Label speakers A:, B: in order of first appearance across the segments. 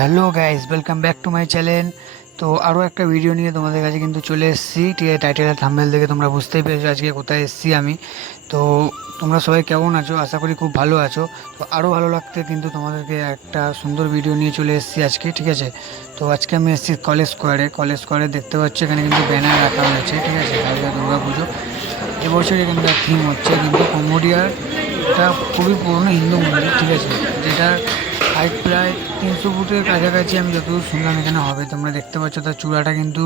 A: Hello guys welcome back to my channel তো আরও একটা ভিডিও নিয়ে তোমাদের কাছে কিন্তু চলে এসেছি। ঠিক আছে টাইটেল থাম্বেল দেখে তোমরা বুঝতেই পেরেছ আজকে কোথায় এসেছি আমি। তো তোমরা সবাই কেমন আছো? আশা করি খুব ভালো আছো। তো আরও ভালো লাগতে কিন্তু তোমাদেরকে একটা সুন্দর ভিডিও নিয়ে চলে এসেছি আজকে, ঠিক আছে? তো আজকে আমি এসেছি কলেজ স্কোয়ারে কলেজ স্কোয়ারে দেখতে পাচ্ছি, এখানে কিন্তু ব্যানার রাখা হয়েছে, ঠিক আছে? কালকে দুর্গা পুজো এবছর এখানকার থিম হচ্ছে কিন্তু কমোডিয়ার এটা খুবই পুরনো হিন্দু মন্দির, ঠিক আছে? যেটা হাইট প্রায় তিনশো ফুটের কাছাকাছি আমি যতদূর শুনলাম এখানে হবে। তোমরা দেখতে পাচ্ছ তার চূড়াটা কিন্তু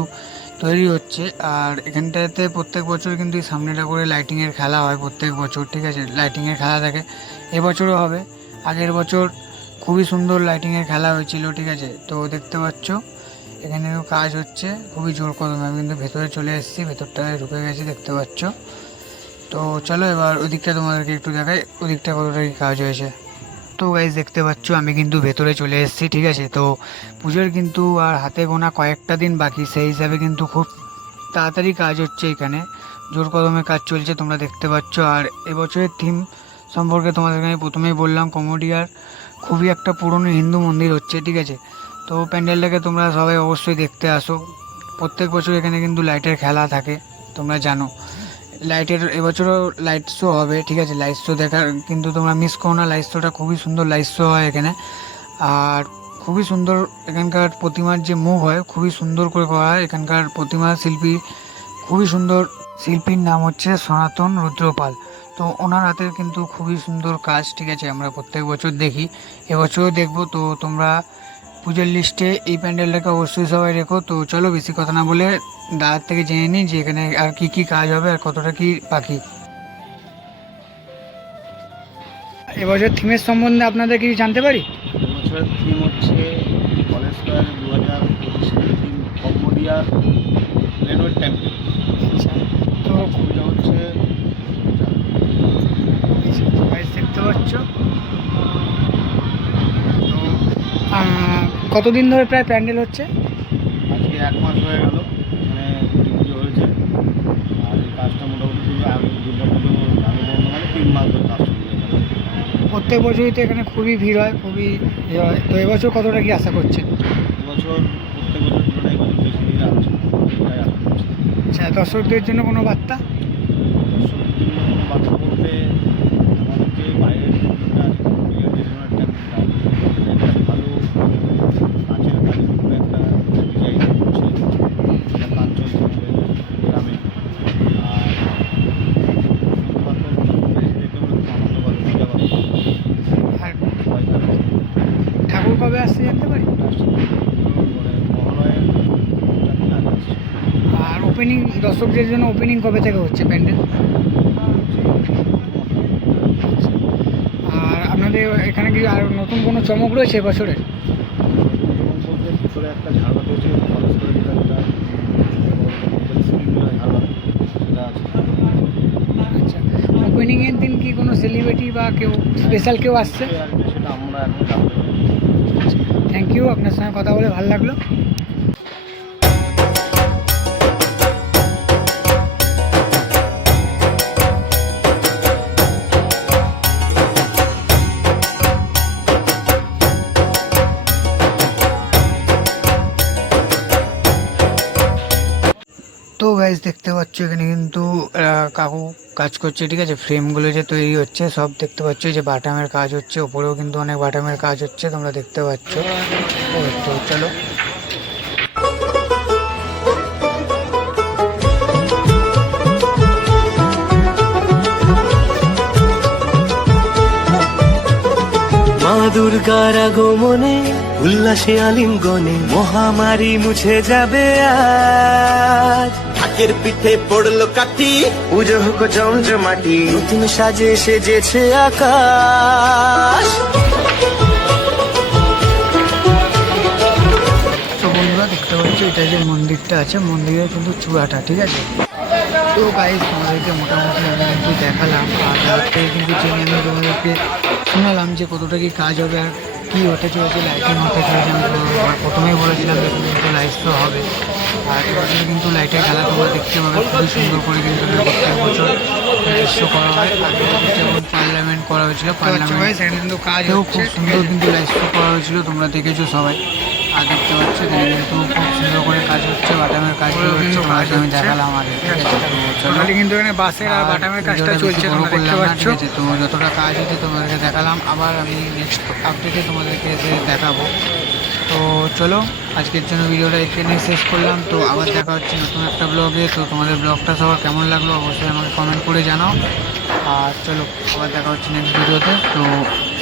A: তৈরি হচ্ছে। আর এখানটাতে প্রত্যেক বছর কিন্তু এই সামনেটা করে লাইটিংয়ের খেলা হয় প্রত্যেক বছর, ঠিক আছে? লাইটিংয়ের খেলা থাকে। এবছরও হবে। আগের বছর খুবই সুন্দর লাইটিংয়ের খেলা হয়েছিল, ঠিক আছে? তো দেখতে পাচ্ছ এখানেও কাজ হচ্ছে। খুবই জোর কদম। আমি কিন্তু ভেতরে চলে এসেছি, ভেতরটায় ঢুকে গেছি, দেখতে পাচ্ছ। তো চলো এবার ওদিকটা তোমাদেরকে একটু দেখাই, ওদিকটা কতটা কি কাজ হয়েছে। তো গাইজ দেখতে পাচ্ছ, আমি কিন্তু ভেতরে চলে এসেছি, ঠিক আছে? তো পুজোর কিন্তু আর হাতে গোনা কয়েকটা দিন বাকি, সেই হিসাবে কিন্তু খুব তাড়াতাড়ি কাজ হচ্ছে এখানে। জোর কদমে কাজ চলছে, তোমরা দেখতে পাচ্ছ। আর এবছরের থিম সম্পর্কে তোমাদেরকে আমি প্রথমেই বললাম, কমোডিয়ার খুবই একটা পুরনো হিন্দু মন্দির হচ্ছে, ঠিক আছে? তো প্যান্ডেলটাকে তোমরা সবাই অবশ্যই দেখতে আসো। প্রত্যেক বছর এখানে কিন্তু লাইটের খেলা থাকে, তোমরা জানো। লাইটের এবছরও লাইট শো হবে, ঠিক আছে? লাইট শো দেখার কিন্তু তোমরা মিস করো না, লাইট শোটা খুবই সুন্দর লাইট শো হয় এখানে। আর খুবই সুন্দর এখানকার প্রতিমার যে মুখ হয়, খুবই সুন্দর করে করা হয়। এখানকার প্রতিমা শিল্পী, খুবই সুন্দর শিল্পীর নাম হচ্ছে সনাতন রুদ্রপাল। তো ওনার হাতের কিন্তু খুবই সুন্দর কাজ, ঠিক আছে? আমরা প্রত্যেক বছর দেখি। এবছরও দেখব, তো তোমরা পুজোর লিস্টে এই প্যান্ডেলটাকে অবশ্যই সবাই রেখো। তো চলো বেশি কথা না বলে দাদার থেকে জেনে নিই যে এখানে আর কি কি কাজ হবে আর কতটা কি বাকি। এবছর থিমের সম্বন্ধে আপনাদের কিছু জানতে পারি?
B: এবছরের থিম হচ্ছে কলেজ স্কোয়ার দু হাজার পঁচিশের থিম রেলওয়ে টেম্পল।
A: তো
B: ছবিটা হচ্ছে
A: কতদিন ধরে প্রায় প্যান্ডেল হচ্ছে?
B: আজকে এক মাস হয়ে গেল মানে দুটি পুজো হয়েছে। আর এই কাজটা মোটামুটি পুজো আগে দুর্গা পুজো আগে বন্ধ মানে তিন মাস ধরে কাজ
A: প্রত্যেক বছরই তো এখানে খুবই ভিড় হয় খুবই ইয়ে হয়। তো এবছর কতটা কি আশা করছেন?
B: এবছর প্রত্যেক বছর তুলনায় এবছর বেশি ভিড় আছে।
A: আচ্ছা দর্শকদের জন্য কোনো বার্তা?
B: দর্শকদের জন্য কোনো বার্তা বলতে আমাদের যে বাইরের টেম্পলটা আছে কম্বোডিয়ার যে রেলওয়ে টেম্পলটা এটা একটা ভালো কাঁচের কাজের উপরে একটা ডিজাইন করছে এটা কাজ চলছে আমাদের গ্রামে আর শুধুমাত্র এসে দেখলে বলে খুব আনন্দ পাবে মজা পাবে
A: আর
B: সবাই তারা
A: ঠাকুর কবে আসছে জানতে পারি
B: মানে মহালয়ের চারদিন আগে আসছে
A: আর ওপেনিং দর্শকদের জন্য ওপেনিং কবে থেকে হচ্ছে প্যান্ডেল? আর আপনাদের এখানে কি আর নতুন কোনো চমক রয়েছে এবছরে
B: এবং একটা ঝাড়বাতি হচ্ছে করে যেটা
A: আচ্ছা ওপেনিংয়ের দিন কি কোনো সেলিব্রিটি বা কেউ স্পেশাল কেউ আসছে?
B: সেটা আমরা
A: থ্যাংক ইউ আপনার সঙ্গে কথা বলে ভালো লাগল। তো গাইজ দেখতে পাচ্ছ এখানে কিন্তু কাকু কাজ করছে, ঠিক আছে? ফ্রেমগুলো যে তৈরি হচ্ছে, সব দেখতে পাচ্ছ। যে বাটামের কাজ হচ্ছে, ওপরেও কিন্তু অনেক বাটামের কাজ হচ্ছে, তোমরা দেখতে পাচ্ছ। তো চলো।
C: দুর্গার উল্লাসে আলিঙ্গনে, মহামারী মুছে যাবে আজ। ঢাকের পিঠে পড়ল কাঠি। পুজো হোক জমজমাটি নতুন সাজে সেজেছে আকাশ।
A: তো বন্ধুরা দেখতে পাচ্ছ এটা যে মন্দিরটা আছে মন্দিরের কিন্তু চূড়াটা ঠিক আছে? তো গাইজ তোমাদেরকে মোটামুটি আমি একটু দেখালাম আর তার কিন্তু জেনে আমি তোমাদেরকে শোনালাম যে কতটা কি কাজ হবে আর কী হতে চলেছে লাইটিং হতে চলেছে আমি প্রথমেই বলেছিলাম যে লাইট শো হবে। আর এবছর কিন্তু লাইটের খেলা তোমরা দেখতে পাবে খুবই সুন্দর করে কিন্তু প্রত্যেক বছর দৃশ্য করা হয়। আগে যেমন পার্লামেন্ট করা হয়েছিল পার্লামেন্ট খুব সুন্দর কিন্তু লাইট শো করা হয়েছিল তোমরা দেখেছ সবাই। আর দেখতে পাচ্ছ এখানে কিন্তু খুব সুন্দর করে কাজ হচ্ছে বাদামের কাজ হচ্ছে আমি দেখালাম আগে। ঠিক আছে তো চলো।
D: কিন্তু এখানে বাসের আর বাটামের কাজটা চলছে তোমরা দেখতে
A: করলাম
D: পাচ্ছ।
A: তো যতটা কাজ হচ্ছে তোমাদেরকে দেখালাম। আবার আমি নেক্সট আপডেটে তোমাদেরকে দেখাবো। তো চলো আজকের জন্য ভিডিওটা এখানে শেষ করলাম। তো আবার দেখা হচ্ছে নতুন একটা ব্লগে তো তোমাদের ব্লগটা সবার কেমন লাগল অবশ্যই আমাকে কমেন্ট করে জানাও। আর চলো আবার দেখা হচ্ছে নেক্সট ভিডিওতে তো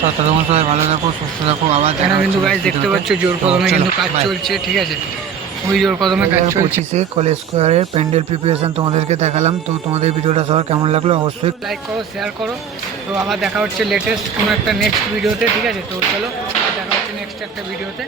A: সব সবাই ভালো থাকো সুস্থ থাকো আবার দেখা
D: কিন্তু গাইজ দেখতে। পাচ্ছ জোর কদমে কিন্তু কাজ চলছে ঠিক আছে। ওই জোর কদমে কাজ চলছে।
A: পঁচিশে কলেজ স্কোয়ারের প্যান্ডেল প্রিপারেশন তোমাদেরকে দেখালাম। তো তোমাদের ভিডিওটা সবার কেমন লাগল? অবশ্যই
D: লাইক করো শেয়ার করো। তো আবার দেখা হচ্ছে লেটেস্ট কোনো একটা নেক্সট ভিডিওতে ঠিক আছে? তো চলো আবার দেখা হচ্ছে নেক্সট একটা ভিডিওতে